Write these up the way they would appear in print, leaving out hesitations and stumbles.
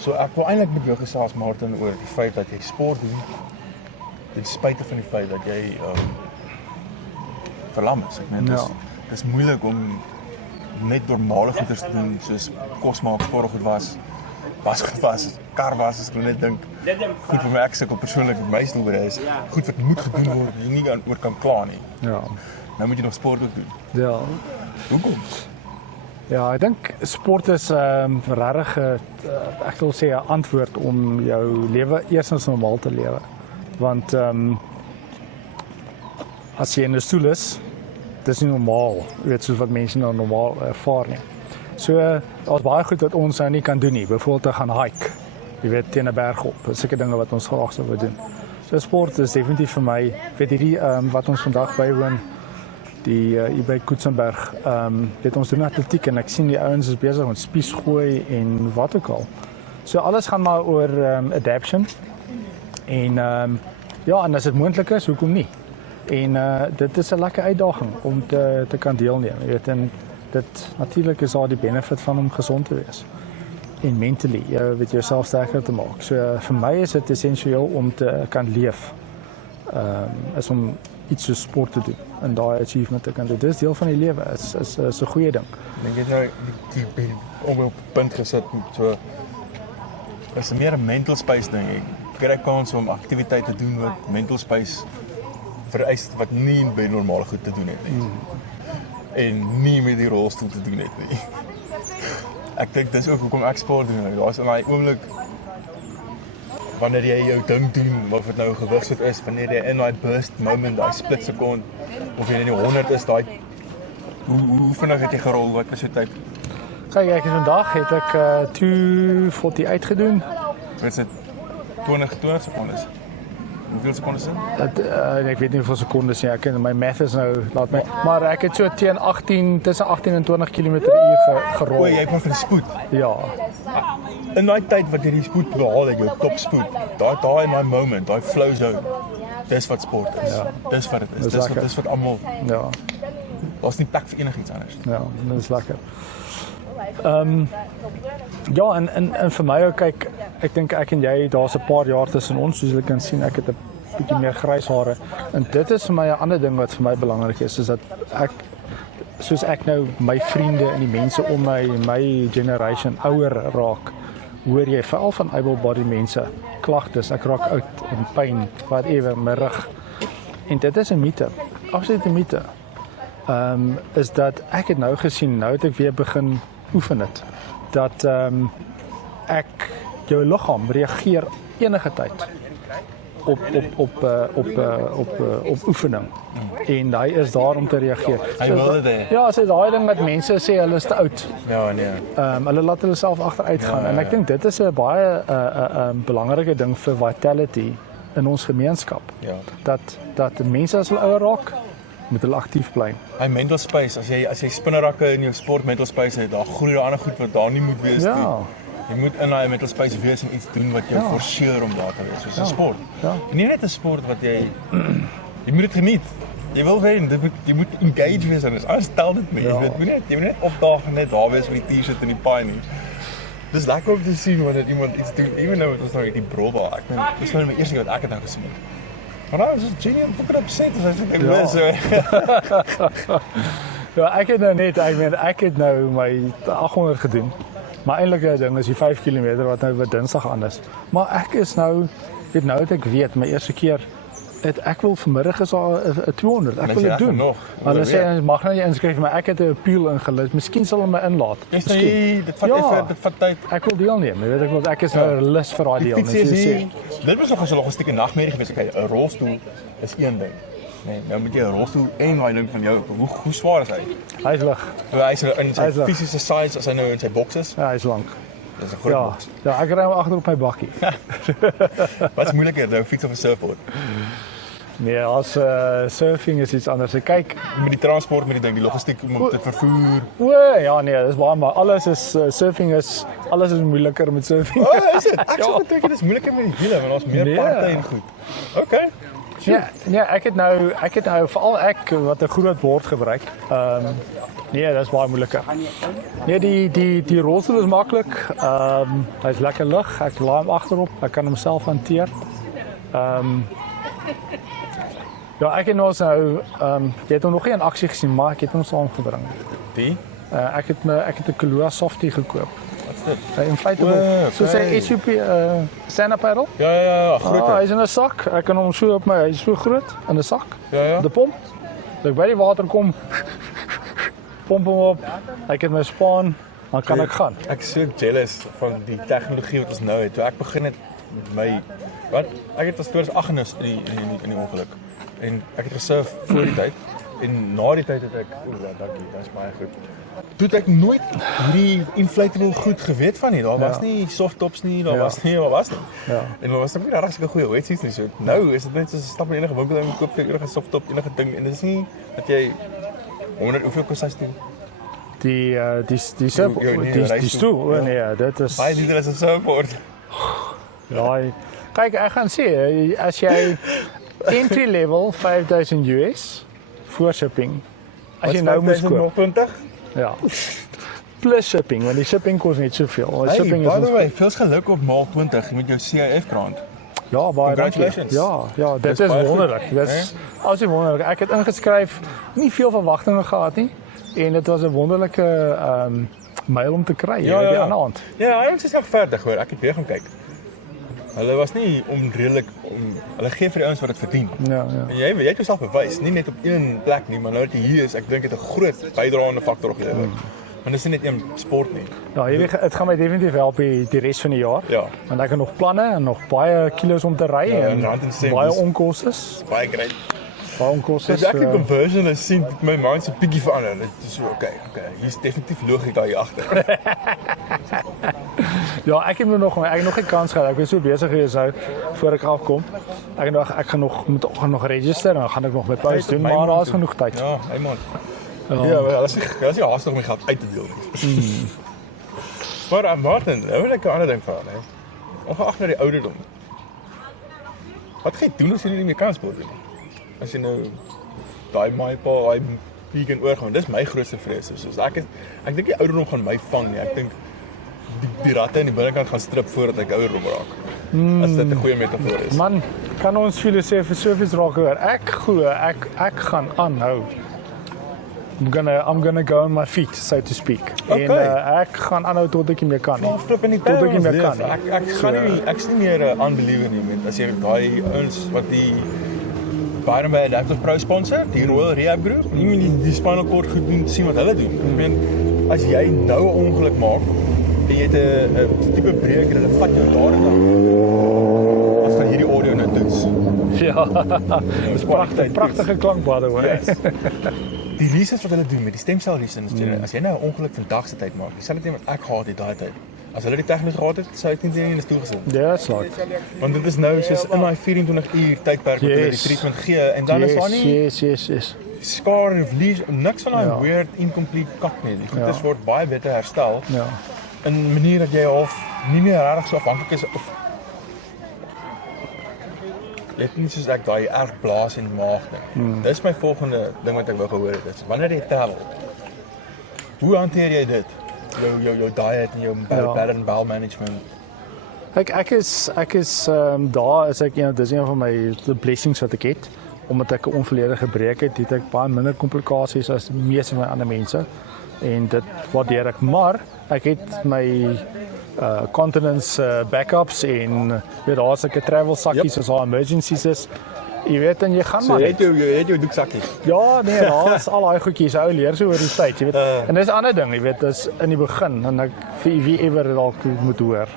So ek wil eintlik met jou gesels, Martin, oor die feit dat jy sport doen ten spyte van die feit dat jy verlam is. Ek meen, dis moeilik om net normale goeders te doen, soos kos maak, sportgoed was kar was, as ek net dink, goed vir my, ek sukkel persoonlik met my stoel is, goed wat moet gedoen word, jy nie oor kan kla nie. Ja. Nou moet jy nog sport ook doen. Ja. Hoekom? Ja, ek dink sport is regtig ek wil sê 'n antwoord om jou lewe eerstens normaal te lewe. Want as jy in 'n stoel is, dis nie normaal, jy weet, soos wat mense nou normaal ervaar nie. So, daar's baie goed wat ons nou nie kan doen nie, byvoorbeeld te gaan hike, jy weet, teen 'n berg op, sulke dinge wat ons graag sou wil doen. So sport is definitief vir my, weet hierdie wat ons vandag bywoon, die hier by Koetsenberg, weet ons doen atletiek en ek sien die ouens is besig met spies gooi en wat ook al. So alles gaan maar oor adaptation en ja, en as dit moontlik is, hoekom nie? En dit is 'n lekker uitdaging om te kan deelneem, jy weet, en dit natuurlik is daar die benefit van om gesond te wees en mentally, jy weet, jouself sterker te maak. So vir my is dit essensieel om te kan leef, is om iets soos sport te doen en daai achievement te kan doen. Dis deel van die lewe, is 'n goeie ding. Dink jy nou die om op punt gesit so is meer 'n mental space ding. Ek kry kans om aktiwiteite te doen wat mental space vereis wat nie by normale goed te doen het nie. En nie met die rolstoel te doen het nie. Ek dink dis ook hoekom ek sport doen. Daar's in daai oomblik wanneer jy jou ding doen, of dit nou gewigsit is, wanneer jy in daai burst moment, daai split sekond, of jy in die 100 is, daai hoe vinnig het jy gerol? Wat was jou tyd? Kyk, vandag het ek 2:40 uitgedoen. Wat is dit? 20 sekondes. Hoeveel sekondes is dit? Ek weet nie hoeveel sekondes nie. My math is nou, laat my. Maar ek het so tussen 18 en 20 km/h gerol. O, jy het maar vir die spoed. Ja. In daai tyd wat jy die spoed behaal het, jou topspoed, daai in daai moment, daai flow zone, dis wat sport is. Ja. Dis wat dit is. Dis wat almal. Ja. Daar's nie plek vir enigiets anders. Ja, dit is lekker. Ja, en vir my ook, kyk, ek dink ek en jy, daar's 'n paar jaar tussen ons, soos jy kan sien, ek het 'n bietjie meer grys hare. En dit is vir my 'n ander ding wat vir my belangrik is dat soos ek nou my vriende en die mense om my generation ouer raak, hoor jy veral van able-bodied mense klagtes, ek raak oud en pyn, whatever, my rug. En dit is 'n mite, absolute mite. Is dat ek het nou gesien, nou het ek weer begin oefen dit, dat jou liggaam reageer enige tyd op oefening. En hy is daar om te reageer. Hy wil dit. Ja, so daai ding wat mense sê hulle is te oud. Ja, nee. Hulle laat hulle self agteruit gaan. En ek dink dit is 'n baie belangrike ding vir vitality in ons gemeenskap. Ja. Dat mense as hulle ouer raak, moet hulle aktief bly. Hy mental space, as jy spinnerakke in jou sport mental space het, daar groei daar ander goed wat daar nie moet wees nie. Jy moet in daai mental space wees en iets doen wat jou forceer om daar te wees, soos 'n sport. Ja. En nie net 'n sport wat jy moet dit geniet. Jy wil wen, jy moet engage wees en anders tel dit nie. Jy moet net opdaag en net daar wees met die T-shirt en die paai nie. Dis lekker om te sien wanneer iemand iets doen, even nou met ons nou die brolba. Ek meen, dis nou my eerste keer wat ek dit nou gesien het. Maar nou is dit genuine fucking upset as ek was so. Ja, ek het nou my 800 gedoen. Maar eintlike ding is die 5 km wat nou wat Dinsdag aan is. Maar ek is nou, het ek weet, my eerste keer, ek wil vanmiddag is al 200, ek wil dit doen. Hulle sê, mag nou nie inskryf, maar ek het 'n appeal ingelys, miskien sal hulle my inlaat. Dit vat tyd. Ek wil deelneem, ek is nou 'n lus vir daai deel. Dit was nog 'n logistieke nagmerrie geweest, kyk, 'n rolstoel is een ding. Nee, nou moet jy 'n rolstoel en daai ding van jou, hoe swaar is hy? Hy is lig. Hy's in sy fisiese size as hy nou in sy boks is. Ja, hy is lank. Dis 'n groot boks. Ja, ek ry hom agter op my bakkie. Wat is moeiliker, nou fiets of 'n surfboard? Nee, as surfing is iets anders. Kyk, met die transport, met die ding, die logistiek om dit vervoer. Ja, nee, dis baie maar alles is surfing is moeiliker met surfing. Is dit? Ek sou dink dit is moeiliker met die wiele want daar's meer parte en goed. Okay. Ja, ek het nou veral ek wat 'n groot bord gebruik. Nee, dat is baie moeiliker. Nee, die rolstoel is maklik. Hy is lekker lig. Ek laai hom agterop. Ek kan homself hanteer. Ja, ek het nou jy het hom nog nie in aksie gesien, maar ek het hom saamgebring. Die? Ek het 'n Kahlua Softie gekoop. Wat's dit? 'n inflatable, soos 'n SUP stand-up paddle. Ja, groter. Hy is in 'n sak. Ek kan hom so hy is so groot in 'n sak. Ja. De pomp. As ek by die water kom, pomp hom op. Ek het my span, dan kan ek gaan. Ek is so jealous van die tegnologie wat ons nou het. Toe ek begin het met my ek het as 2008 in die ongeluk. En ek het gesurf voor die tyd en na die tyd het ek dankie, dit is baie goed. Toe het ek nooit hierdie inflatable goed geweet van nie. Daar was nie softtops nie, daar was nie. Ja. En daar was nog nie regtig so 'n goeie wetsuits nie. So nou is dit net soos 'n stap in enige winkel en koop vir enige softtop, enige ding en dit is nie dat jy hoeveel kos hy stoel? Die stoel, nee, dit is baie nie as 'n surfboard. Ja, kyk, ek gaan sê as jy entry level $5,000 voor shipping. As jy nou moet koop. 20? Ja. Plus shipping, want die shipping kos net soveel. Hey, Shipping by the way, veel geluk op maal 20 met jou CIF grant. Ja, baie dankie. Congratulations. Ja, dit is wonderlik. Dit is absoluut wonderlik. Ek het ingeskryf, nie veel verwagtinge gehad nie en dit was 'n wonderlike mail om te kry die ander aand. Ja, hy is regverdig hoor. Ek het weer gaan kyk. Hulle was nie onredelik hulle gee vir die ouens wat dit verdien. Ja. En jy het jouself bewys, nie net op een plek nie, maar nou dat jy hier is, ek dink dit 'n groot bydraende faktor gelewer. Want dit is nie net een sport nie. Ja, dit gaan my definitief help die res van die jaar. Ja. Want ek het nog planne en nog baie kilos om te ry en baie onkoste. Baie great. Baie onkoste. As ek die conversion is sien, my mind se bietjie verander. Dit is so okay. Hier's definitief logika hier agter. Ja, ek het nog nie kans gehad. Ek was so besig gewees voor ek afkom. Ek gaan nog register en dan gaan ek nog my post doen, maar daar is genoeg tyd. Ja, hey man. Ja, dat is nie haastig om my geld uit te deel nie. Maar Martin, nou wil ek 'n ander ding vra, hè. Ongeag na die ouderdom. Wat gaan jy doen as jy nie meer kan sport nie? As jy nou daai vegan oorgaan, dis my grootste vrees. Soos ek dink die ouderdom gaan my vang nie. Ek dink die ratte aan die binnekant gaan strip voordat ek ouderdom raak. As dit 'n goeie metafoor is. Man, kan ons filosofies raak hoor. Ek glo ek gaan aanhou. I'm gonna go on my feet, so to speak. Okay. En ek gaan aanhou tot ek nie meer kan nie. Tot ek nie meer kan nie. Ek's nie meer 'n unbeliever nie, as jy daai ouens wat die Byron by Adaptive Pro sponsor, die Royal Rehab Group, die spinal cord goed doen, sien wat hulle doen. Ek meen, as jy nou 'n ongeluk maak en jy het 'n tipe breek en hulle vat jou daar en dan as van hierdie audio nou toets. Ja. Dis pragtige klankbade hoor. Yes. Die research wat hulle doen met die stemsel research, as jy nou 'n ongeluk vandag se tyd maak, dieselfde ding wat ek gehad het daai tyd. As hulle die tegniek gehad het, sou ek nie in die stoel gesit. Ja, sorry. Want dit is nou soos in daai 24 uur tydperk wat hulle die treatment gee en dan is daar nie Yes. scar of lesion, niks van daai weird incomplete kak nie. Die goedes word baie beter herstel. Ja. In 'n manier dat jy half nie meer regtig so afhanklik is of let nie soos ek daai erg blaas en maag ding. Dis my volgende ding wat ek wou gehoor het. Is wanneer jy travel. Hoe hanteer jy dit? Jou diet en jou bed and bowel management. Ek is daar is ek dis een van my blessings wat ek het omdat ek 'n onvolledige breek het ek baie minder komplikasies as die meeste van ander mense en dit waardeer ek, maar ek het my continence backups en weet daar's 'n travel sakkies as daar emergencies is. Jy weet en jy gaan maar net. Jy het jou doeksakkie. Ja, nee, daar is al daai goedjies ou leer so oor die tyd, jy weet. En dis 'n ander ding, jy weet, dis in die begin en ek vir wie ever dalk moet hoor.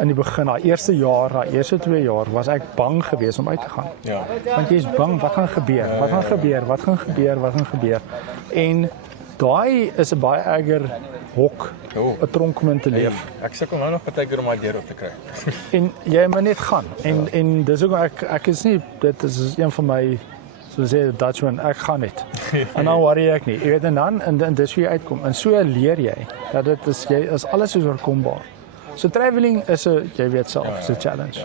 In die begin, daai eerste jaar, daai eerste 2 jaar was ek bang geweest om uit te gaan. Ja. Want jy is bang, wat gaan gebeur? Wat gaan gebeur? En daai is 'n baie erger hok, 'n tronk om in te leef. Ek sukkel nou nog partykeer om daai deur op te kry. En jy moet net gaan. En dis ook ek is nie dit is een van my soos sê Dutchman, ek gaan net. En dan worry ek nie. Jy weet en dan dis hoe jy uitkom. En so leer jy dat dit is jy is alles is oorkombaar. So travelling is 'n jy weet self, is 'n challenge.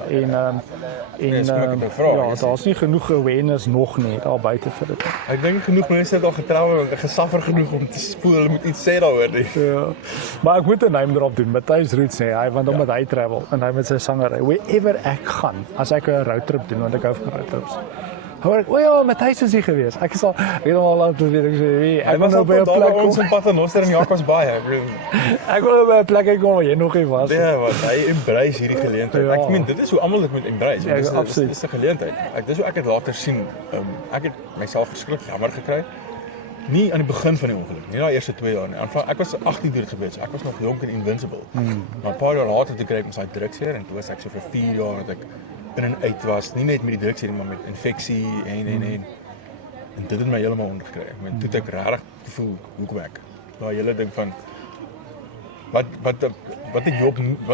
Daar's nie genoeg awareness nog nie daar buite vir dit. Ek dink genoeg mense het al getravel en gesaffer genoeg om te spoel, hulle moet iets sê daaroor nie. Ja. Maar ek moet 'n name drop doen. Matthys Roots sê hy want omdat hy travel en hy met sy sangery, wherever ek gaan, as ek 'n roadtrip doen want ek hou van roadtrips. Hoor ek, o ja, Matthys is hier gewees. Ek het al laat weet ek sê, ek wil nou by 'n plek ons in Paternoster in Jacobs Bay. Ek wil by 'n plek kom waar jy nog nie was. Ja, want hy embrace hierdie geleentheid. Ja. Ek meen dit is hoe almal dit moet embrace. Ja, Dit absoluut. is 'n geleentheid. Dis hoe ek dit later sien. Ek het myself verskriklik jammer gekry. Nie aan die begin van die ongeluk, nie na die eerste 2 jaar nie. Ek was 18 toe dit gebeur het. So ek was nog jonk en invincible. Maar 'n paar jaar later toe kry ek my drugseer en toe was ek so vir 4 jaar dat ek in en uit was, nie net met die drugseer maar met infeksie en dit het my heeltemal ondergekry. Toe het ek regtig gevoel hoekom ek. Daai hele ding van wat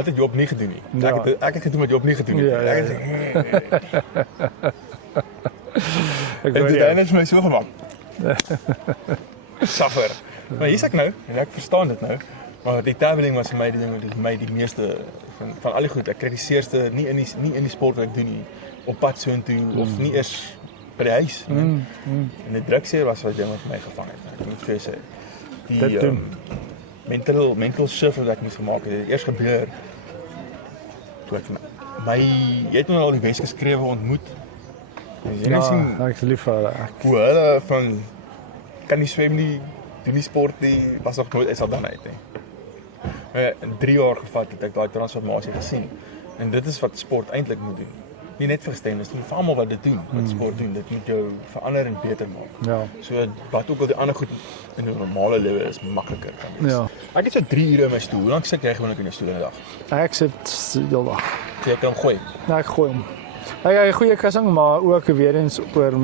het Job nie gedoen nie. Ja. Ek het gedoen wat Job nie gedoen het. Ja. En dit het my so gemaak. Suffer. Maar hier's ek nou en ek verstaan dit nou. Maar die travelling was vir my die ding wat my die meeste van al die goed. Ek kry die seerste nie in die sport wat ek doen nie. Op pad soontoe of nie eers by die huis. En die drugseer was wat ding wat vir my gevang het. Ek moet vir sê die mental shift wat ek moes gemaak het. Dit eers gebeur toe ek jy het nou al die Wes geskrewe ontmoet. Ja, ek is lief vir hulle. Hoe hulle van kan nie swem nie, doen nie sport nie, was nog nooit uit dan uit nie. In 3 jaar gevat het ek daai transformasie gesien. En dit is wat sport eintlik moet doen. Nie net vir gestremdes nie, vir almal wat dit doen, wat sport doen, dit moet jou verander en beter maak. Ja. So wat ook al die ander goed in 'n normale lewe is makliker kan wees. Ja. Ek het so 3 ure in my stoel. Hoe lank sit jy gewoonlik in jou stoel in 'n dag? Ek sit heeldag. Jy kan hom gooi. Nou ek gooi hom. Hy het 'n goeie kussing, maar ook weer eens oor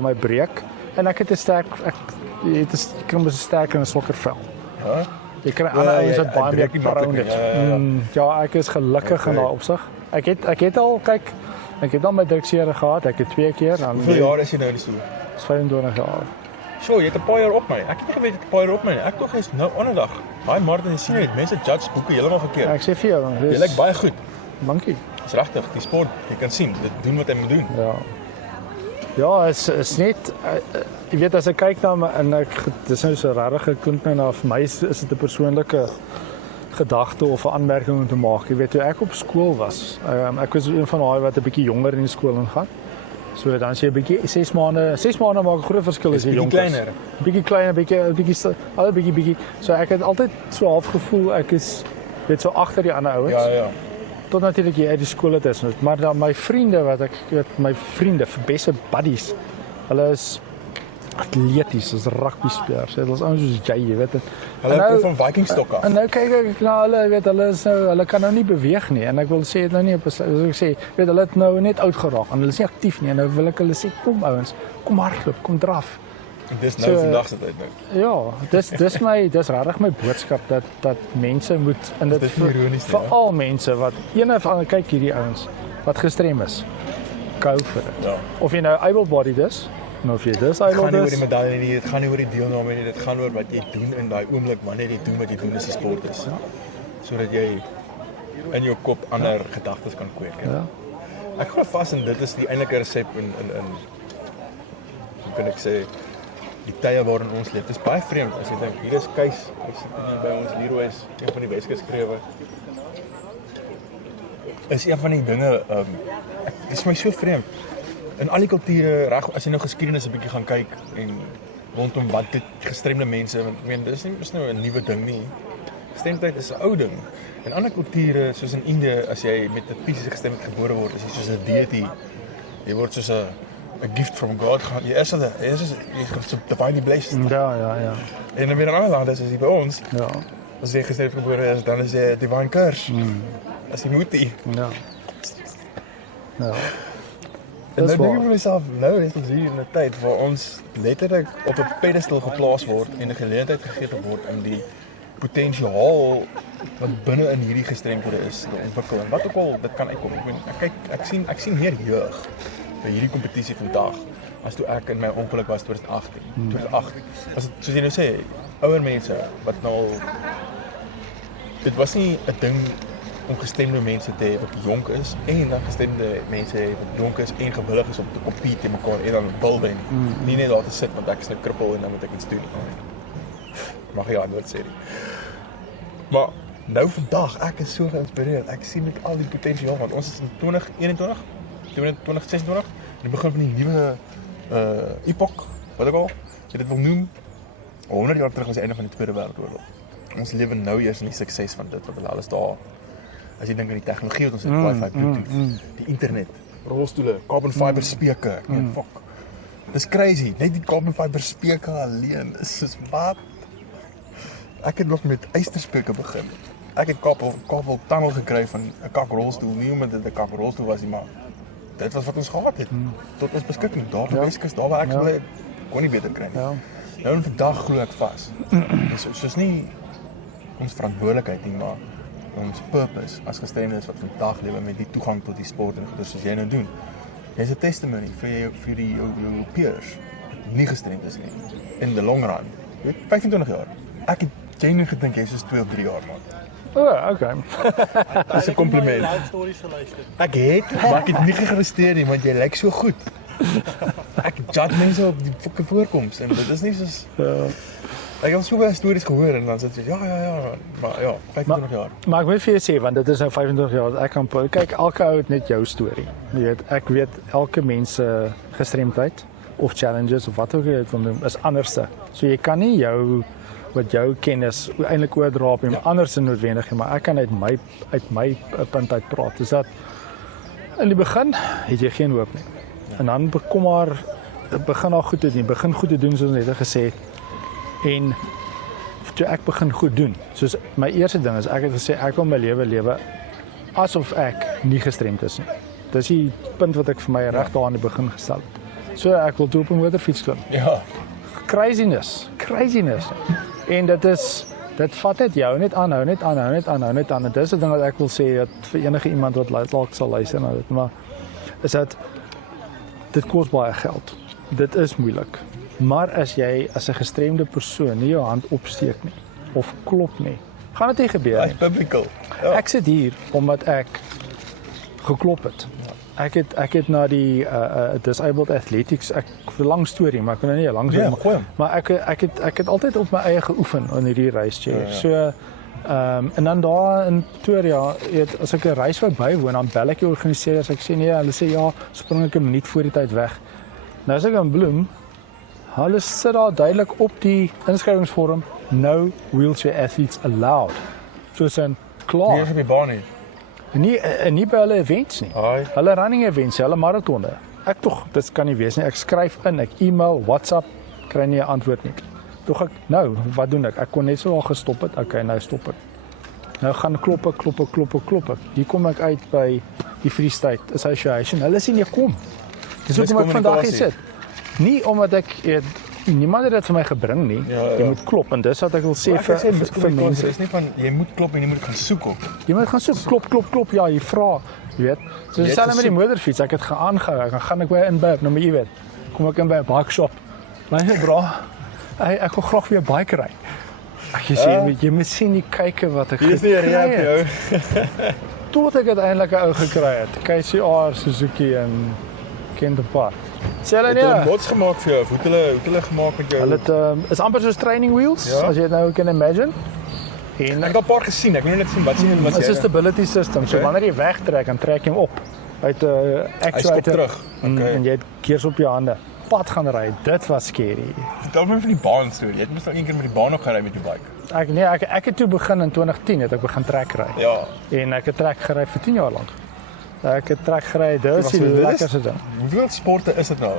my breek. En ek het 'n sterk ek kan mos sterk in 'n sokkervel. Ja. Jy kry ander ouens wat baie meer prone is. Ja, ek is gelukkig in daai opsig. Ek het al ek het al my drugseer gehad. Ek het 2 keer dan. Hoeveel jaar is jy nou in die stoel? 25 jaar. So, jy het 'n paar jaar op my. Ek het nie geweet jy het 'n paar jaar op my nie. Ek dog jy's nou onderdag. Daai Martin sien jy, mense judge boeke heeltemal verkeerd. Ek sê vir jou, Jy lyk baie goed. dankie. Dis regtig, die sport, jy kan sien, dit doen wat hy moet doen. Ja. Ja, is net jy weet as ek kyk na my en dis nou so regtig klink nou na vir my is dit 'n persoonlike gedagte of 'n aanmerking om te maak. Jy weet toe ek op skool was, ek was een van daai wat 'n bietjie jonger in die skool ingaan. So dan as jy 'n bietjie 6 maande maak 'n groot verskil as jy jonk is. Bietjie kleiner, bietjie. So ek het altyd so half gevoel ek is weet so agter die ander ouens. Ja. Tot natuurlik jy uit die skool het is. Maar dan my vriende wat ek weet my vriende, beste buddies. Hulle is atleties, is rugby spelers. Hulle is ouens soos jy weet dit. Hulle kom van Vikingstok af. En nou kyk ek na hulle, weet hulle kan nou nie beweeg nie en ek wil sê dit nou nie op soos ek sê, weet hulle het nou net oud geraak en hulle is nie aktief nie en nou wil ek hulle sê kom ouens, kom hardloop, kom draf. Dis nou vandag se tyd nou. Ja, dis regtig my boodskap dat mense moet in dit vir al mense wat ene van kyk hierdie ouens wat gestrem is. Go vir dit. Ja. Of jy nou able-bodied is, of jy dis able is. Dit gaan nie oor die medalje nie, dit gaan nie oor die deelname nie, dit gaan oor wat jy doen in daai oomblik, wanneer jy doen wat jy doen is die sport is. Sodat jy in jou kop ander gedagtes kan kweek. Ja. Ek glo vas en dit is die eintlike resep in hoe kan ek sê die tye waarin ons leef. Dit is baie vreemd as jy dink hier is Keis, hy sit hier by ons Leroy is een van die Wes geskrewe. Is een van die dinge dit is my so vreemd. In al die kulture reg as jy nou geskiedenis 'n bietjie gaan kyk en rondom wat dit gestremde mense, want ek meen dis nou 'n nuwe ding nie. Gestremdheid is 'n ou ding. In ander kulture soos in Indië as jy met 'n fisiese gestremdheid gebore word, is jy soos 'n deity. Jy word soos 'n gift from God gehad. Jy is so divinely blessed. Ja. En dan weer 'n ander land is as jy by ons. Ja. As jy gestremd gebore is, dan is jy 'n divine curse. As jy moet die. Ja. En nou dink ek vir myself, nou is ons hier in 'n tyd waar ons letterlik op 'n pedestal geplaas word en 'n geleentheid gegee word om die potensiaal wat binne in hierdie gestremdhede is te ontwikkel. En wat ook al dit kan uitkom. Ek sien meer jeug by hierdie kompetisie vandag as toe ek in my ongeluk was 2018. 2008. Was dit soos jy nou sê, ouer mense wat nou al dit was nie 'n ding ongestemde mense te hê wat jonk is en dan gestemde mense hê wat jonk is en gewillig is om te compete teen mekaar en dan wil wen. Nie net daar te sit want ek is 'n krippel en dan moet ek iets doen. Mag jy nooit sê nie. Maar nou vandag, ek is so geïnspireerd. Ek sien met al die potensiaal want ons is in 2021, 2026 in die begin van die nuwe epoch, wat ek al jy dit wil noem. 100 jaar terug was die einde van die Tweede Wêreldoorlog. Ons lewe nou eers in die sukses van dit wat hulle alles daar. As jy dink aan die tegnologie wat ons het, Wi-Fi, Bluetooth, die internet, rolstoele, carbon fiber speke. Ek meen, fuck. Dis crazy. Net die carbon fiber speke alleen is soos wat. Ek het nog met ysterspeke begin. Ek het kabel tunnel gekry van 'n kakrolstoel, nie omdat dit 'n kakrolstoel was nie, maar dit was wat ons gehad het. Tot ons beskikking daar op Weskus, daar waar ek gebly het, kon nie beter kry nie. Nou en vandag glo ek vas. Dis soos nie ons verantwoordelikheid nie, maar ons purpose as gestremdes wat vandag lewe met die toegang tot die sport en goeie soos jy nou doen. Jy's 'n testimony vir jou peers wat nie gestremd is nie in the long run. Jy weet, 25 jaar. Ek het genuine gedink jy is soos 2 of 3 jaar man. Okay. Dis 'n kompliment. Ek het, maar ek het nie geregistreer nie want jy lyk so goed. Ek judge mense op die fucking voorkoms en dit is nie soos ek het so baie stories gehoor en dan sê jy ja, maar ja, 25 jaar. Maar ek wil vir jou sê want dit is nou 25 jaar. Ek kan kyk elke ou het net jou storie. Jy weet, ek weet elke mens se gestremdheid of challenges of wat ook al jy wil noem is anderste. So jy kan nie wat jou kennis eintlik oordra op iemand anders se noodwendig, maar ek kan uit my punt uit praat. Dis dat in die begin het jy geen hoop nie. En dan begin al goed te doen, begin goed te doen soos net gesê het. En toe ek begin goed doen. Soos my eerste ding is ek het gesê ek wil my lewe asof ek nie gestremd is nie. Dis die punt wat ek vir my reg daar aan die begin gestel het. So ek wil toe op 'n motorfiets klim. Ja. Craziness. En dit vat net jou net aanhou. En dis 'n ding wat ek wil sê dat vir enige iemand wat dalk sal luister na dit, maar is dat dit kos baie geld. Dit is moeilik. Maar as jy as 'n gestremde persoon nie jou hand opsteek nie of klop nie, gaan dit nie gebeur nie. Biblical. Ja. Ek sit hier omdat ek geklop het. Ek het na die disabled athletics, vir lang storie, maar ek kan nou nie 'n lang storie. Maar ek het altyd op my eie geoefen in hierdie racechair. Ja. So en dan daar in Pretoria, as ek 'n reis wou bywoon, dan bel ek die organiseerders, ek sê nee, hulle sê ja, spring ek 'n minuut voor die tyd weg. Nou as ek in Bloem, hulle sit daar duidelik op die inskrywingsvorm, no wheelchair athletes allowed. So s'n klaar. Hier is op die baan nie. Nie by hulle events nie. Hulle running events, hulle maratonne. Ek tog, dit kan nie wees nie. Ek skryf in, ek e-mail, WhatsApp, kry nie 'n antwoord nie. Tog ek, nou, wat doen ek? Ek kon net so al gestop het. Okay, nou stop ek. Nou gaan klop ek. Hier kom ek uit by die Free State Association. Hulle sê nee, kom. Dis hoekom ek vandag hier sit. Nie omdat ek niemand het dit vir my gebring nie. Jy moet klop en dis wat ek wil sê vir mense. Dis nie van jy moet klop en jy moet gaan soek op. Jy moet gaan soek, klop, ja, jy vra, jy weet. So dieselfde met die motorfiets, ek het aangehou, dan gaan ek by inbou, nou maar jy weet. Kom ek in by 'n bike shop. Nee, bro. Ek wil graag weer 'n bike ry. Jy sê jy moet sien die kyke wat ek Dis nie reg vir jou. Tot ek uiteindelik 'n ou gekry het. KCR, Suzuki en Kentapart. Sê hulle nie. Het hulle mods gemaak vir jou? Hoe het hulle gemaak met jou? Hulle het is amper soos training wheels, as jy dit nou kan imagine. En ek het 'n paar gesien. Ek wil net sien wat sien wat jy. Dit is 'n stability system. So wanneer jy wegtrek, dan trek jy hom op uit 'n actuator terug. Okay. En jy het keers op jou hande. Pad gaan ry. Dit was scary. Vertel my van die baan storie. Jy het mos al een keer met die baan nog gery met jou bike. Ek het toe begin in 2010 het ek begin trek ry. Ja. En ek het trek gery vir 10 jaar lank. Ek het trek gery, dis die lekkerste ding. Hoeveel sporte is dit nou?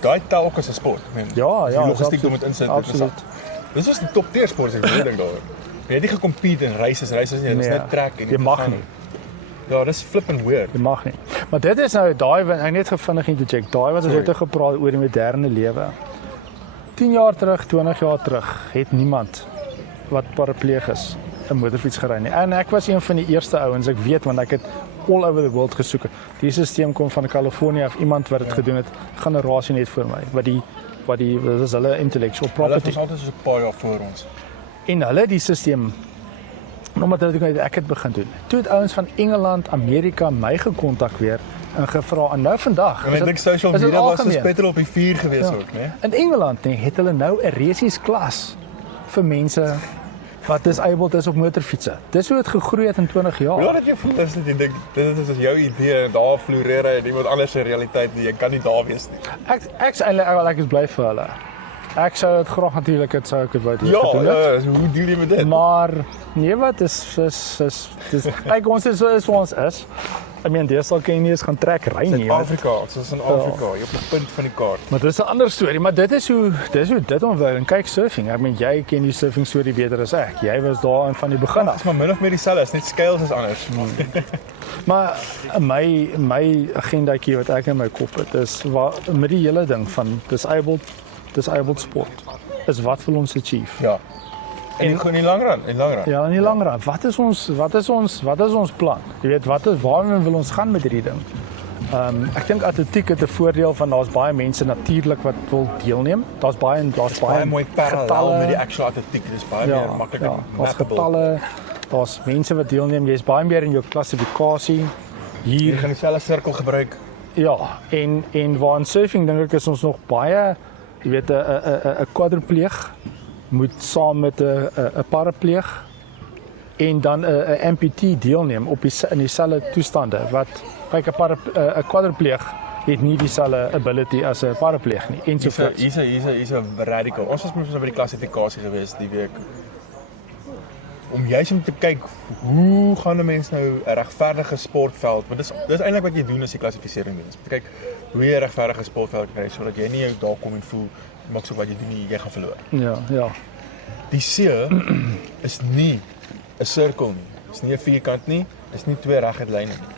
Daai tel ook as 'n sport. Ja, logistiek om dit insit. Absoluut. Dis was die top tier sport ek dink daaroor. Jy het nie gecompete in races nie, dis net trek en jy mag nie. Ja, dis flipping weird. Jy mag nie. Maar dit is nou daai wat ek net vinnig te check. Daai wat ons het gepraat oor die moderne lewe. 10 jaar terug, 20 jaar terug het niemand wat parapleeg is 'n motorfiets gery nie. En ek was een van die eerste ouens, ek weet want ek het all over the world gesoek. Die stelsel kom van Kalifornië af, iemand wat dit gedoen het, generasie net voor my. Wat is hulle intellectual property. Hulle was altyd so 'n paar jaar voor ons. En hulle die stelsel En omdat ek het begin doen. Toe het ouens van Engeland, Amerika my gekontak weer en gevra en nou vandag. En ek dink social media was soos petrol op die vuur gewees ook, né? In Engeland het hulle nou 'n resies klas vir mense wat disabled is op motorfietsse. Dis hoe dit gegroei het in 20 jaar. Ja, dat jy voel as jy dink dit is jou idee en daar floreer hy en iemand anders se realiteit, jy kan nie daar wees nie. Ek is bly vir hulle. Ek sou dit graag natuurlik het sou ek dit wou doen. Ja, hoe deel jy met dit? Maar nee wat is kyk ons is waar ons is. Ek meen deesdae kan jy nie eens gaan trek ry nie. Afrika, ons is in Afrika, jy op die punt van die kaart. Maar dit is 'n ander storie, maar dit is hoe dit ontwikkel. En kyk surfing, ek meen jy ken die surfing storie beter as ek. Jy was daar van die begin af. Dit is maar min of meer dieselfde, is net scales is anders. Maar my agendaatjie wat ek in my kop het is met die hele ding van disabled sport is wat wil ons achieve? Ja. En in die lang run, Ja, in die lang run. Wat is ons plan? Jy weet, waarheen wil ons gaan met hierdie ding? Ek dink atletiek het 'n voordeel van daar's baie mense natuurlik wat wil deelneem. Daar's baie mooi parallel met die actual atletiek. Dis baie meer maklik. Ja, daar's getalle, daar's mense wat deelneem. Jy's baie meer in jou klassifikasie. Jy gaan dieselfde sirkel gebruik. Ja, en waar in surfing dink ek is ons nog baie, jy weet 'n kwadripleeg moet saam met 'n parapleeg en dan 'n amputee deelneem in dieselfde toestande wat kyk 'n kwadripleeg het nie dieselfde ability as 'n parapleeg nie ensovoorts. Hier's 'n radical. Ons was by die klassifikasie gewees die week. Om juist om te kyk hoe gaan 'n mens nou 'n regverdige sportveld, want dis eintlik wat jy doen as jy klassifisering doen. Om te kyk hoe jy 'n regverdige sportveld kry sodat jy nie daar kom en voel maak so wat jy doen nie, jy gaan verloor. Ja. Die see is nie 'n sirkel nie. Dis nie 'n vierkant nie, dis nie twee reguit lyne nie.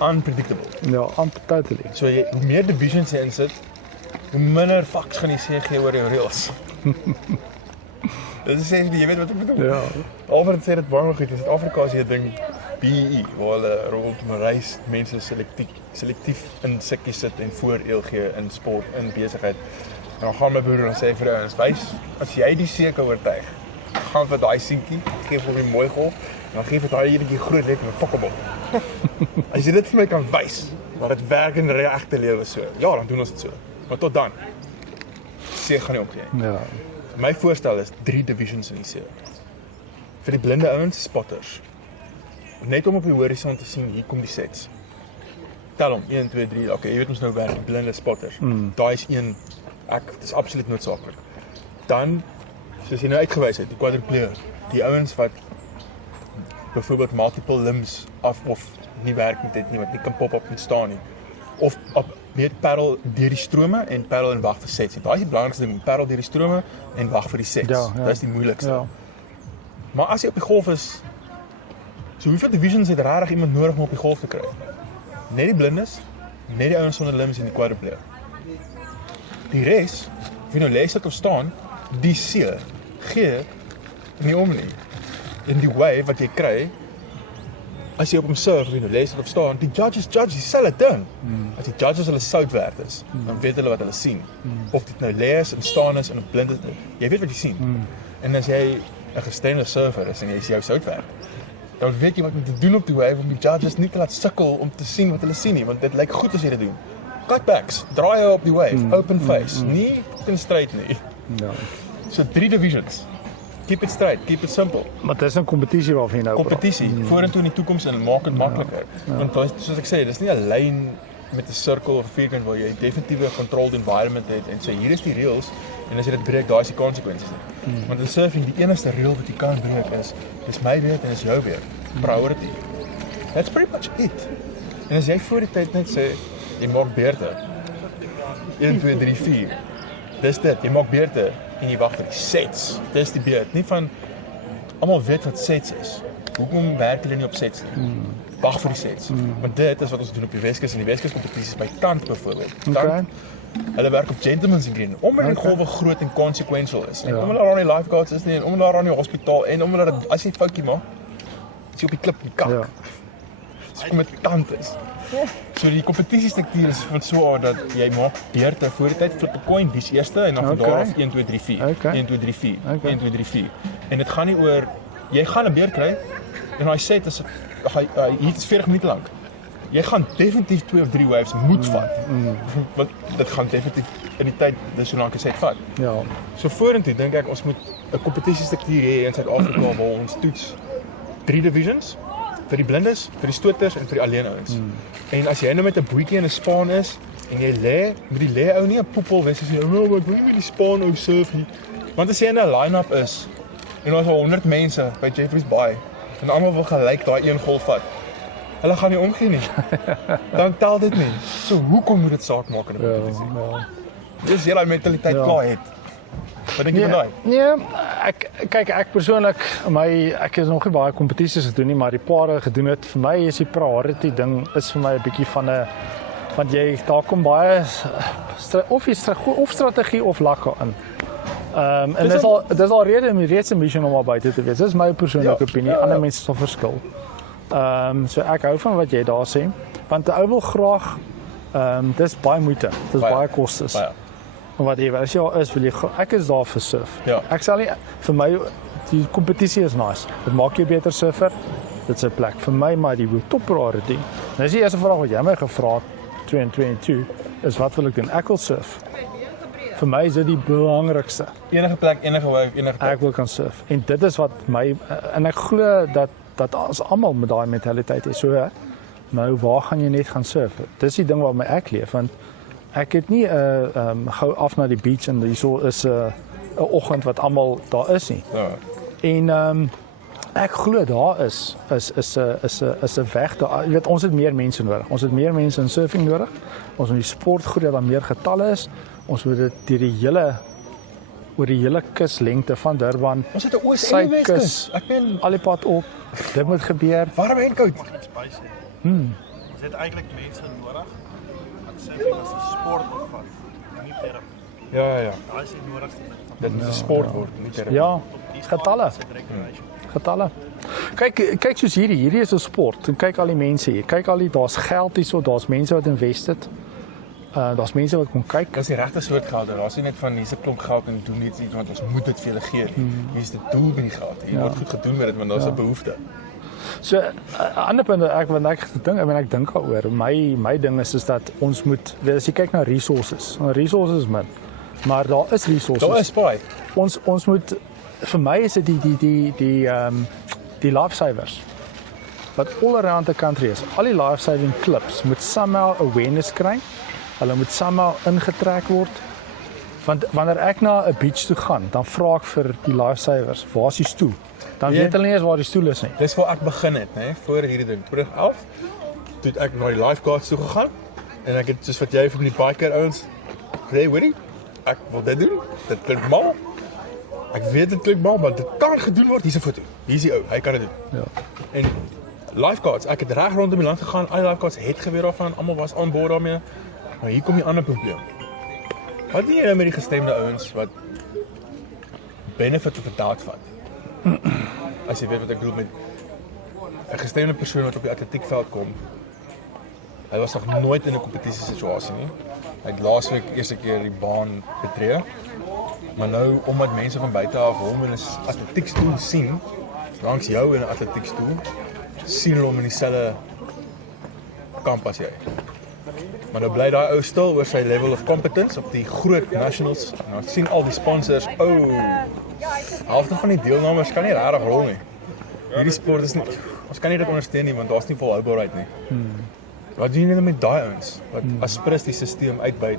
Unpredictable. Ja, totally. So hoe meer divisions jy insit, hoe minder fucks gaan die see gee oor jou reëls. Dit is jy weet wat ek bedoel. Ja. Albert sê dit baie goed. In Suid-Afrika is hier 'n ding BEE waar hulle rondom reis mense selektief in sikkies sit en voordeel gee in sport en besigheid. En dan gaan my broer en sê vir ouens, wys as jy die see kan oortuig, gaan vir daai seentjie, gee vir hom mooi golf, dan gee vir daai enetjie groot net en fok hom op. As jy dit vir my kan wys, dat dit werk in die regte lewe so. Ja, dan doen ons dit so. Maar tot dan see gaan nie omgee. Ja. My voorstel is 3 divisions in die see. Vir die blinde ouens, spotters. Net om op die horison te sien, hier kom die sets. Tel hom, 1, 2, 3, okay, jy weet ons nou werk, die blinde spotters. Daai is een, dit is absoluut noodsaaklik. Dan, soos jy nou uitgewys het, die quadripleer, die ouens wat byvoorbeeld multiple limbs of nie werk met dit nie, wat nie kan pop op en staan nie. Of weet paddle deur die strome en paddle en wag vir sets. Daai is die belangrikste ding, paddle deur die strome en wag vir die sets. Ja. Dit is die moeilikste. Ja. Maar as jy op die golf is, so hoeveel divisions het regtig iemand nodig om op die golf te kry? Net die blindes, net die ouens sonder limbs en die quadripleer. Die res, of jy nou lê sit of staan, die see gee nie om nie. En die wave wat jy kry, as jy op hom surf, of jy nou lê sit of staan, die judges dieselfde ding. As die judges hulle sout werd is, dan weet hulle wat hulle sien. Of dit nou lê is en staan is en blind is, jy weet wat jy sien. En as jy 'n gestremde surfer is en jy is jou sout werd, dan weet jy wat om te doen op die wave om die judges nie te laat sukkel om te sien wat hulle sien nie, want dit lyk goed as jy dit doen. Cutbacks, draai jou op die wave, open face, nie fucking straight nie. Ja. So 3 divisions. Keep it straight, keep it simple. Maar dit is 'n kompetisie waarvan jy nou Kompetisie, vorentoe in die toekoms en maak dit makliker. Want soos ek sê, dis nie 'n lyn met 'n sirkel of 'n vierkant waar jy definitief 'n controlled environment het en sê hier is die reëls en as jy dit breek, daai is die konsekwensies nie. Want in surfing die enigste reël wat jy kan breek is dis my beurt en dis jou beurt. Priority. That's pretty much it. En as jy voor die tyd net sê jy maak beurte. 1 2 3 4. Dis dit, jy maak beurte en jy wag vir die sets. Dis die beurt, nie van almal weet wat sets is. Hoekom werk hulle nie op sets nie? Wag vir die sets. Want dit is wat ons doen op die Weskus en die Weskus kompetisies by Kant byvoorbeeld. Okay. Hulle werk op Gentleman's Green omdat die golwe groot en consequential is. En omdat daar aan die lifeguards is nie en omdat daar aan die hospitaal en omdat as jy 'n foutjie maak, is jy op die klip die kak. Ja. so kompetant is. So die kompetisiestruktuur is van so aard dat jy maak beurte voor die tyd flip 'n coin, wie's eerste en dan van daar af 1 2 3 4. 1 2 3 4. 1 2 3 4. En dit gaan nie oor jy gaan 'n beurt kry en hy sê dit is hier is 40 minute lank. Jy gaan definitief 2 of 3 waves moet vat. Want dit gaan definitief in die tyd dis so lank as dit vat. Ja. So vorentoe dink ek ons moet 'n kompetisiestruktuur hê in Suid-Afrika waar ons toets 3 divisions vir die blindes, vir die stoters en vir die alleenouens. En as jy nou met 'n boetjie in 'n span is en jy lê met die lê ou nie 'n poepel wees as jy ek wil nie met die span ou surf nie. Want as jy in 'n line-up is en daar's 100 mense by Jeffreys Bay en almal wil gelyk daai een golf vat. Hulle gaan nie omgee nie. Dan tel dit nie. So hoekom moet dit saak maak in 'n kompetisie? Ja. Dis jy daai mentaliteit klaar het. Wat dink jy van daai? Nee, ek persoonlik ek is nog nie baie kompetisies gedoen nie, maar die paar gedoen het vir my is die priority ding is vir my 'n bietjie van 'n want jy daar kom baie of strategie of lakke in. En dis al reeds 'n mission om daar buite te wees. Dis my persoonlike opinie. Ander mense sal verskil. So ek hou van wat jy daar sê, want 'n ou wil graag dis baie moeite. Dis baie kostes. Whatever, as jy is, wil jy ek is daar vir surf. Ja. Ek sal nie vir my die kompetisie is nice. Dit maak jou beter surfer. Dit's 'n plek vir my, maar die top priority. Nou is die eerste vraag wat jy my gevra het 2022 is wat wil ek doen? Ek wil surf. Vir my is dit die belangrikste. Enige plek, enige wave, enige tyd. Ek wil kan surf. En dit is wat my en ek glo dat ons almal met daai mentaliteit is. So nou waar gaan jy net gaan surf? Dis die ding waarmee ek leef want ek het nie gou af na die beach en hierso is 'n oggend wat almal daar is nie. Ja. En ek glo daar is 'n weg daar. Jy weet ons het meer mense nodig. Ons het meer mense in surfing nodig. Ons moet die sport groei dat daar meer getalle is. Ons moet dit oor die hele kuslengte van Durban. Ons het 'n oos en 'n Weskus. Ek meen al die pad op. Dit moet gebeur. Warm en koud. Ons het eintlik mense nodig wat surfing as 'n sport opvat, nie terapie. Ja. Daai is die nodigste ding. Dit moet 'n sport word, nie terapie. Ja, getalle. Kyk soos hierdie is 'n sport en kyk al die mense hier. Kyk al die daar's geld hierso, daar's mense wat invested. Daar's mense wat kom kyk. Dis die regte soort geld. Daar's nie net van hier's 'n klomp geld en doen iets want ons moet dit vir julle gee nie. Hier's die doel met die geld. Hier word goed gedoen met dit want daar's 'n behoefte. So 'n ander punt ek dink daaroor. My ding is dat ons moet as jy kyk na resources. Resources min. Maar daar is resources. Daar is baie. Ons moet vir my is dit die lifesavers. Wat all around the country is. Al die lifesaving clubs moet somehow awareness kry. Hulle moet somehow ingetrek word. Want wanneer ek na 'n beach toe gaan, dan vra ek vir die lifesavers, waar is die stoel? Dan weet hulle nie eens waar die stoel is nie. Dis waar ek begin het, nê, voor hierdie ding. 2011 toe ek na die lifeguards toe gegaan en ek het soos wat jy vir die biker ouens sê, hoorie, ek wil dit doen. Dit klink mal. Ek weet dit klink mal, maar dit kan gedoen word. Hier's 'n foto. Hier's die ou, hy kan dit doen. Ja. En lifeguards, ek het reg rondom die land gegaan. Al die lifeguards het geweet daarvan, almal was aan boord daarmee. Maar hier kom die ander probleem. Wat doen jy met die gestemde ouens wat benefit of doubt vat? As jy weet wat ek bedoel met 'n gestemde persoon wat op die atletiekveld kom. Hy was nog nooit in 'n kompetisie situasie nie. Hy het laasweek eerste keer die baan betree. Maar nou omdat mense van buite af hom in 'n atletiekstoel sien, langs jou in 'n atletiekstoel, sien hulle hom in dieselfde kamp as jy. Maar nou bly daai ou stil oor sy level of competence op die groot nationals. Nou sien al die sponsors, halfte van die deelnemers kan nie regtig rol nie. Hierdie sport is nie, ons kan nie dit ondersteun nie want daar's nie volhoubaarheid nie. Wat doen julle met daai ouens wat aspres die stelsel uitbuit,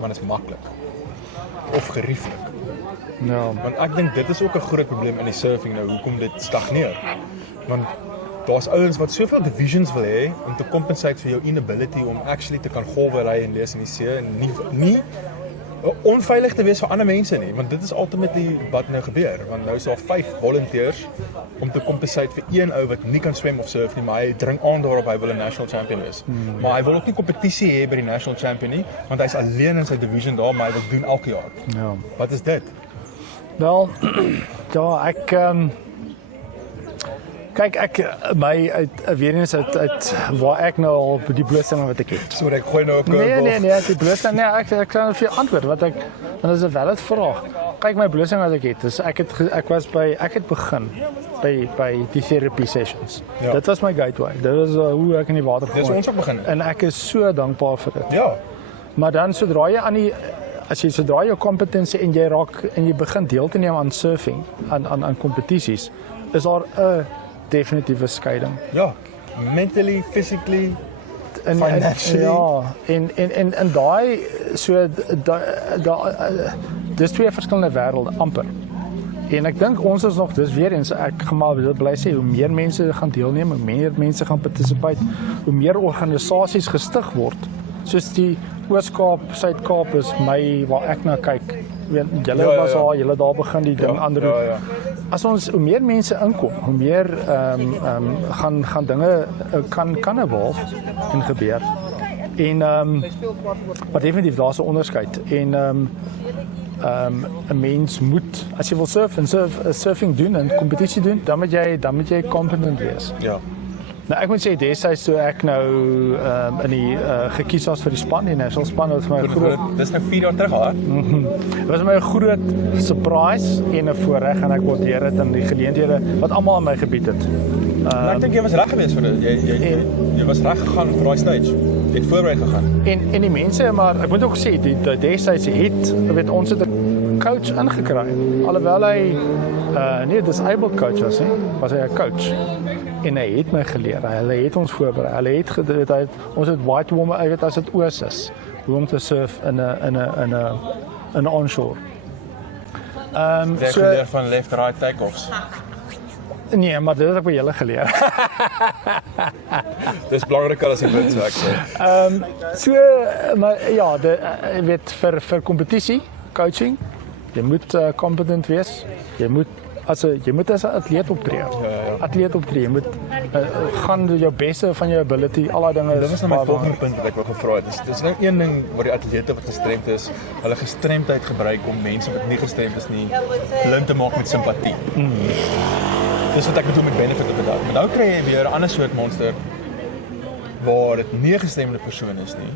maar dit is maklik of gerieflik. Ja, Want ek dink dit is ook 'n groot probleem in die surfing nou, hoekom dit stagneer. Want daar's ouens wat soveel divisions wil hê om te compensate vir jou inability om actually te kan golwe ry en lees in die see en nie onveilig te wees vir ander mense nie, want dit is ultimately wat nou gebeur, want nou is daar 5 volunteers om te compensate vir een ou wat nie kan swem of surf nie, maar hy dring aan daarop hy wil 'n national champion wees. Maar hy wil ook nie kompetisie hê by die national champion nie, want hy's alleen in sy division daar, maar hy wil doen elke jaar. ja. Wat is dit? Wel, ja, Kyk, weer eens uit waar ek nou al die blootstelling wat ek het. So ek gooi nou 'n Nee, ek die blootstelling, ek kan vir jou antwoord wat want is 'n valid vraag. Kyk, my blootstelling wat ek het, is ek het begin by die therapy sessions. Ja. Dit was my gateway. Dit was hoe ek in die water Dis ons ook begin. En ek is so dankbaar vir dit. Ja. Maar dan sodra jy kompetensie en jy begin deel te neem aan surfing, aan kompetisies, is daar 'n definitiewe skeiding. Ja. Mentally, physically, financially. Ja, en daai dis twee verskillende wêrelde amper. En ek dink ons is nog dis weer eens ek dit bly sê hoe meer mense gaan deelneem, hoe meer mense gaan participate, hoe meer organisasies gestig word. Soos die Oos-Kaap, Suid-Kaap is waar ek na kyk. Julle was daar, julle daar begin die ding ander. Ja. As ons hoe meer mense inkom, hoe meer gaan dinge kan evolve en gebeur. En maar definitief daar's 'n onderskeid. En 'n mens moet as jy wil surfing doen en kompetisie doen, dan moet jy competent wees. Ja. Nou ek moet sê destyds toe ek nou in die gekies was vir die span, die national span, was my groot. Dis nou 4 jaar terug al. Dit was my 'n groot surprise en 'n voorreg en ek waardeer dit en die geleenthede wat almal aan my gebied het. Maar ek dink jy was reg geweest vir dit. Jy was reg gegaan vir daai stage. Jy het voorberei gegaan. En die mense, maar ek moet ook sê die destyds ons het 'n coach ingekry. Alhoewel hy nie 'n disabled coach was hy 'n coach. En hy het my geleer. Hy het ons voorberei. Ons het white warmer, as dit oos is, hoe om te surf in 'n onshore. Jy geleer van left right take-offs. Nee, maar dit het ek by julle geleer. Dis belangriker as jy weet, so ek sê. Maar ja, vir kompetisie, coaching, jy moet competent wees. Jy moet as 'n atleet optree. Atleet optree, jy moet gaan jou beste van jou ability, al daai dinge. Dit was nou my volgende punt wat ek wou gevra het. Dis nou een ding waar die atlete wat gestremd is, hulle gestremdheid gebruik om mense wat nie gestremd is nie blind te maak met simpatie. Dis wat ek bedoel met benefit of the doubt. Maar nou kry jy weer 'n ander soort monster waar dit nie 'n gestremde persoon is nie,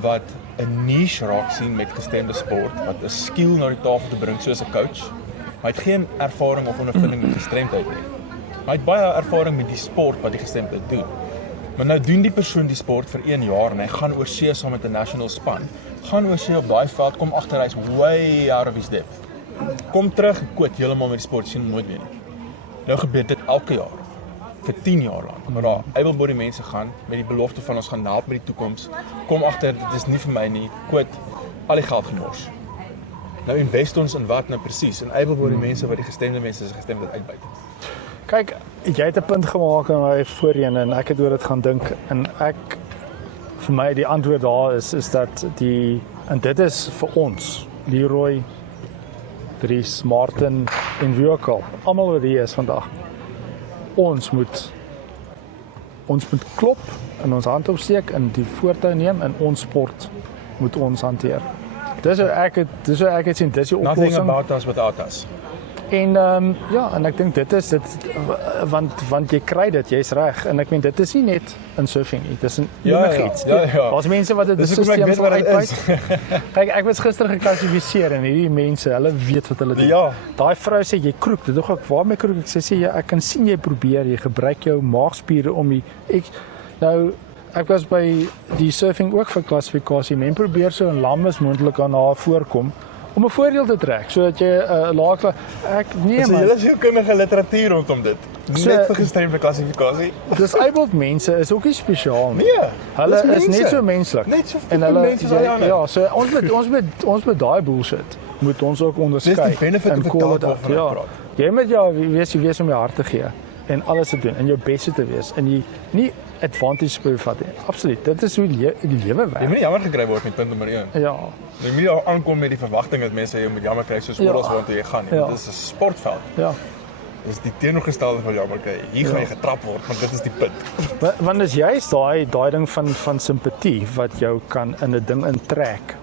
wat 'n niche raak sien met gestremde sport, wat 'n skill na die tafel te bring soos 'n coach. Hy het geen ervaring of ondervinding met gestremdheid nie. Hy het baie ervaring met die sport wat die gestremdheid doen. Maar nou doen die persoon die sport vir 1 jaar en hy gaan oor see saam met 'n national span. Gaan oor see op daai veld, kom agter hy's way out of his depth. Kom terug en quit heeltemal met die sport, sien hom nooit weer nie. Nou gebeur dit elke jaar vir 10 jaar lank. Maar daar able-body mense gaan met die belofte van ons gaan help met die toekoms. Kom agter dit is nie vir my nie. Quit, al die geld gemors. Nou invest ons in wat nou presies? In able-body mense wat die gestremde mense se gestremdheid uitbuit. Kyk, jy het 'n punt gemaak in my voorheen en ek het oor dit gaan dink en vir my die antwoord daar is dat en dit is vir ons, Leroy, Dries, Martin en Wiekel, almal wat hier is vandag. Ons moet klop en ons hand opsteek en die voortou neem en ons sport moet ons hanteer. Dis hoe ek het sien, dis die oplossing. Nothing about us without us. En en ek dink dit is want jy kry dit, jy's reg en ek meen dit is nie net in surfing nie, dit is in enigiets. Daar's mense wat dit sisteem sal uitbuit. Kyk, ek was gister geklassifiseer en hierdie mense, hulle weet wat hulle doen. Ja. Daai vrou sê jy kroek, dit dog ek waarmee kroek? Ek sê ek kan sien jy probeer, jy gebruik jou maagspiere om ek was by die surfing ook vir klassifikasie. Men probeer so 'n lam as moontlik aan haar voorkom om 'n voordeel te trek sodat jy 'n laag So jy is sielkundige literatuur rondom dit. Net vir gestremde klassifikasie. Disabled mense is ook nie spesiaal nie. Nee. Hulle is net so menslik. Net so en hulle mense soos ander. Ja, so ons met daai bullshit moet ons ook onderskei. Dis die benefit of the doubt waarvan ek praat. Jy moet wees om jou hart te gee en alles te doen en jou beste te wees en jy nie advantage bevat nie. Absoluut. Dit is hoe die lewe werk. Jy moet nie jammer gekry word met punt nommer 1. Ja. Jy moet nie aankom met die verwagting dat mense jou moet jammer kry soos oral waartoe jy gaan nie. Ja. Dit is 'n sportveld. Ja. Dis die teenoorgestelde van jammer kry. Hier gaan jy getrap word, want dit is die punt. Want is juist daai ding van simpatie wat jou kan in 'n ding intrek.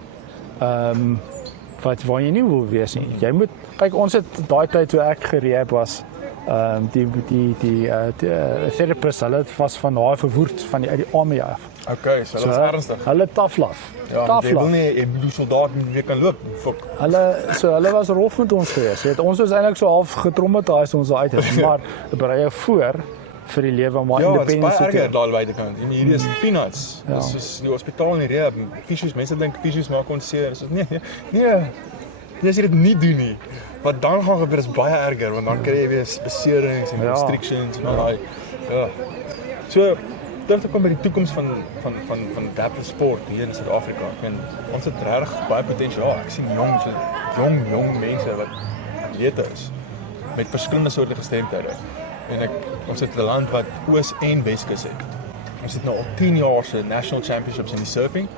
Waar jy nie wil wees nie. Jy moet kyk, ons het daai tyd toe ek gerehab was, Die therapist, hulle was van haar verwoed van uit die army af. Okay, so dit is ernstig. Hulle tough love. Ja, jy wil nie 'n soldaat weer kan loop. Fok. Hulle was rof met ons geweest. Weet, ons was eintlik so half getraumatiseerd ons uit het, maar berei voor vir die lewe maar independence. Ja, dit is baie erger daar buitekant. En hierdie is peanuts. Ja. Dis soos die hospitaal en die rehab. Fisies, mense dink fisies maak ons seer. Dis nee. As jy dit nie doen nie, wat dan gaan gebeur is baie erger want dan kry jy weer beserings en restrictions en al daai. Ja. So terug te kom by die toekoms van adaptive sport hier in Suid-Afrika. En ons het regtig baie potensiaal. Ek sien jong mense wat atlete is met verskillende soorte gestremdhede. En ons het 'n land wat Oos en Weskus het. Ons het nou al 10 jaar se national championships in die surfing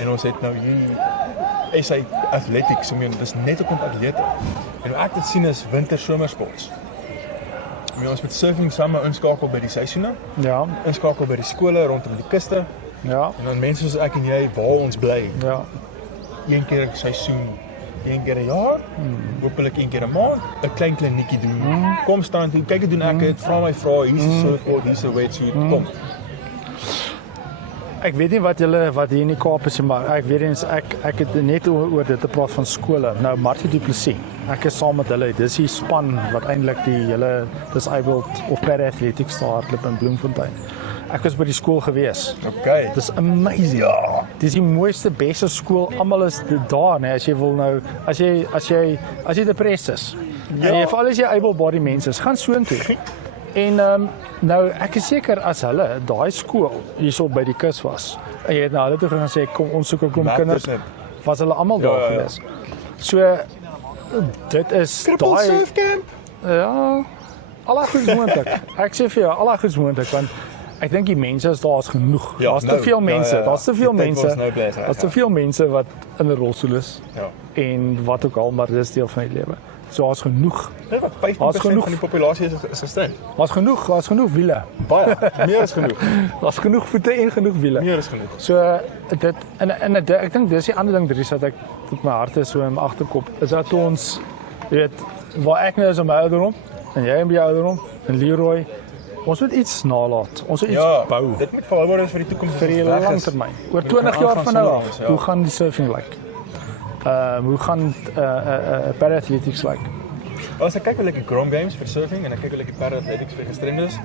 en ons het nou hier SA athletics, dis net 'n klomp atlete. En hoe ek dit sien is winter somersports. Ons met surfing saam inskakel by die seisoene. Ja. Inskakel by die skole rondom die kuste. Ja. En dan mense soos ek en jy waar ons bly. Ja. Een keer 'n seisoen, een keer 'n jaar, hopelik een keer 'n maand, 'n klein klinietjie doen. Kom staan toe, kyk ek doen ek dit, vra my vrae, hier's 'n surfboard, hier's 'n wetsuit, kom. Ek weet nie wat hier in die Kaap is, maar ek weet eens ek het net oor dit te praat van skole. Nou Martie Du Plessis. Ek is saam met hulle. Dis die span wat eintlik die hele disabled of para-athletics hardloop in Bloemfontein. Ek was by die skool gewees. Okay. Dis amazing. Ja. Dis die mooiste, beste skool. Almal is daar, né? As jy wil nou, as jy depressief is. Ja. En veral as jy able-bodied mense is, gaan soontoe. En nou ek is seker as hulle daai skool hierso by die kus was. En jy het na hulle toe gegaan en sê kom ons soek 'n klomp kinders. Was hulle almal daar gewees. So dit is daai surfcamp. Ja. Alle goed moontlik. Ek sê vir jou, alle goed moontlik want ek dink die mense is daar's genoeg. Ja, daar's te veel mense. Daar's te veel mense. Daar's te veel mense wat in 'n rolstoel is. Ja. En wat ook al, maar dis deel van die lewe. So daar's genoeg. Net wat 15% van die populasie is gestremd. Daar's genoeg wiele. Baie, meer as genoeg. Daar's genoeg voete en genoeg wiele. Meer as genoeg. So dit en ek dink dis die ander ding Dries wat ek tot my hart is so in my agterkop is dat ons weet waar ek nou is om my ouderdom en jy en jou ouderdom en Leroy ons moet iets nalat. Ons moet iets bou. Dit moet volhoubaar wees vir die toekoms vir die langtermyn. Oor 20 jaar van nou af, hoe gaan die surfing lyk? Hoe gaan para-athletics lyk? As ek kyk hoe lyk die Chrome Games vir surfing en ek kyk hoe lyk die para-athletics vir gestremdes.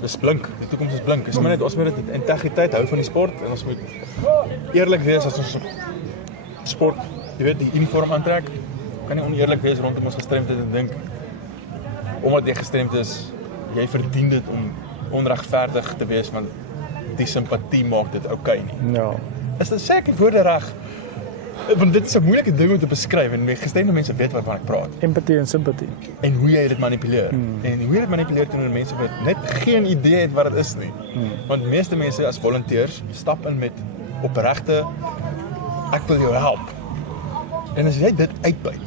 Dis blink. Die toekoms is blink. Ons moet dit integriteit hou van die sport en ons moet eerlik wees as ons sport, jy weet, die uniform aantrek. Kan nie oneerlik wees rondom ons gestremdheid en dink omdat jy gestremd is, jy verdien dit om onregverdig te wees want die simpatie maak dit okay nie. Ja. Is dit seker woorde reg? Want dit is 'n moeilike ding om te beskryf en gestremde mense weet waarvan ek praat. Empatie en simpatie. En hoe jy dit manipuleer. En hoe jy dit manipuleer teenoor mense wat net geen idee het wat dit is nie. Want meeste mense as volonteërs stap in met opregte ek wil jou help. En as jy dit uitbuit,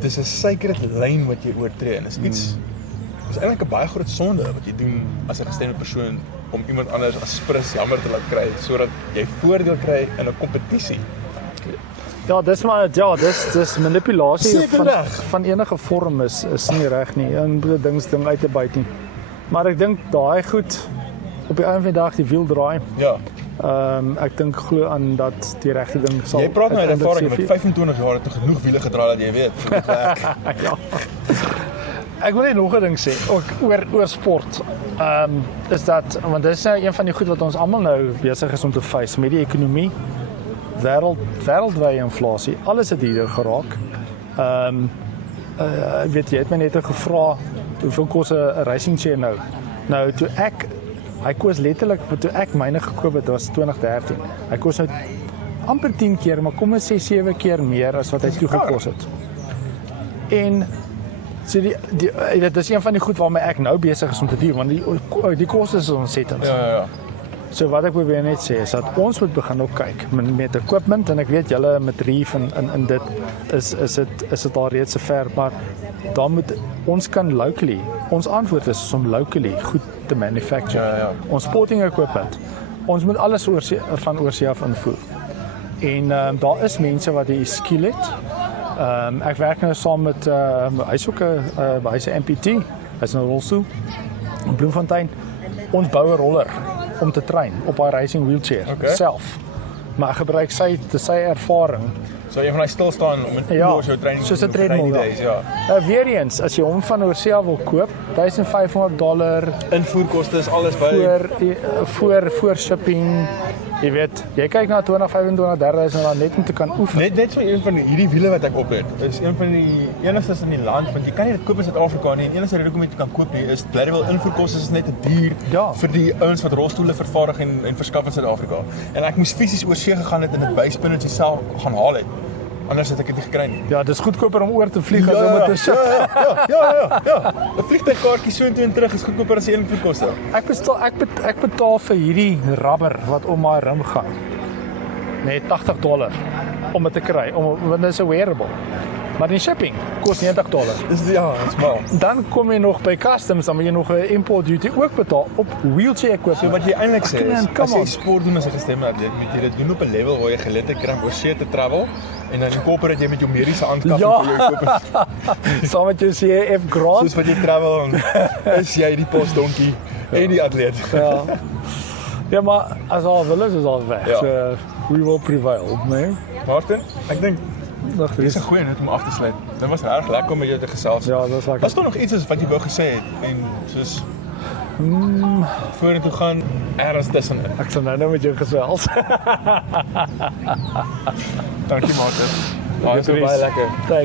dis 'n sacred lyn wat jy oortree en is iets is eintlik 'n baie groot sonde wat jy doen as 'n gestremde persoon om iemand anders as prins jammer te laat kry sodat jy voordeel kry in 'n kompetisie. Ja, dis manipulasie van enige vorm is nie reg nie. En ding uit te byt nie. Maar ek dink daai goed op die einde van die dag die wiel draai. Ja. Ek dink glo aan dat die regte ding sal. Jy praat nou uit ervaring met 25 jaar het genoeg wiele gedraai dat jy weet hoe dit werk. Ja. Ek wil net nog 'n ding sê oor sport. Is dat want dis nou een van die goed wat ons almal nou besig is om te face met die ekonomie. Wêreldwye inflasie, alles het hierder geraak. Weet jy, het my net gevra hoeveel kos 'n racing chair nou? Nou toe hy kos letterlik toe ek myne gekoop het was 2013. Hy kos nou amper 10 keer, maar kom ons sê 7 keer meer as wat hy toe gekos het. En so dit is een van die goed waarmee ek nou besig is om te deel want die koste is ontsettend. Ja. So wat ek probeer net sê is dat ons moet begin ook kyk met equipment en ek weet julle met Reef en dit is dit al reeds so ver, maar dan moet ons kan locally. Ons antwoord is om locally goed te manufacture. Ja. Ons sporting equipment. Ons moet alles van oorsee af invoer. En daar is mense wat die skill het Ek werk nou saam met hy's ook 'n hy's 'n amputee. Hy's in 'n rolstoel in Bloemfontein. Ons bou 'n roller om te train op haar racing wheelchair self. Maar ek gebruik sy ervaring. So een van hy stil staan met jou training soos 'n treadmill. Weer eens, as jy hom van oorsee af wil koop, $1,500 invoerkoste is alles by voor shipping. Jy weet, jy kyk na 20, 25, 30 rand net om te kan oefen. Net so een van hierdie wiele wat ek op het, is een van die enigstes in die land, want jy kan nie dit koop in Suid-Afrika nie. En enigste rede hoekom jy dit kan koop nie is blyderwel invoerkoste is net te duur vir die ouens wat rolstoele vervaardig en verskaf in Suid-Afrika. En ek moes fisies oorsee gegaan het en dit by Spinach self gaan haal het. Anders het ek dit nie gekry nie. Ja, dis goedkoper om oor te vlieg as om te ship. Ja. 'n Vliegtuigkaartjie so intoe en terug is goedkoper as die invoerkoste. Ek betaal vir hierdie rubber wat om my rim gaan. Nee, $80 om dit te kry, want dit is 'n wearable. Maar die shipping kos $90. Dis dis mal. Dan kom jy nog by customs, dan moet jy nog 'n import duty ook betaal op wheelchair equipment. So wat jy eintlik sê is, as jy sport doen as 'n gestemde atleet, moet jy dit doen op 'n level waar jy geleentheid kry om oorsee te travel en dan incorporate jy met jou mediese aanskaffing vir jou koop. Saam met jou CAF grant. Soos wat jy travel is jy die posdonkie en die atleet. Ja, maar as al wil is al weg. So we will prevail, nee. Martin, ek dink dit is 'n goeie net om af te sluit. Dit was reg lekker om met jou te gesels. Ja, dit was lekker. Was daar nog iets wat jy wou gesê het en soos vorentoe gaan ergens tussenin? Ek sal nou met jou gesels. Dankie Martin. Baie lekker. Thanks.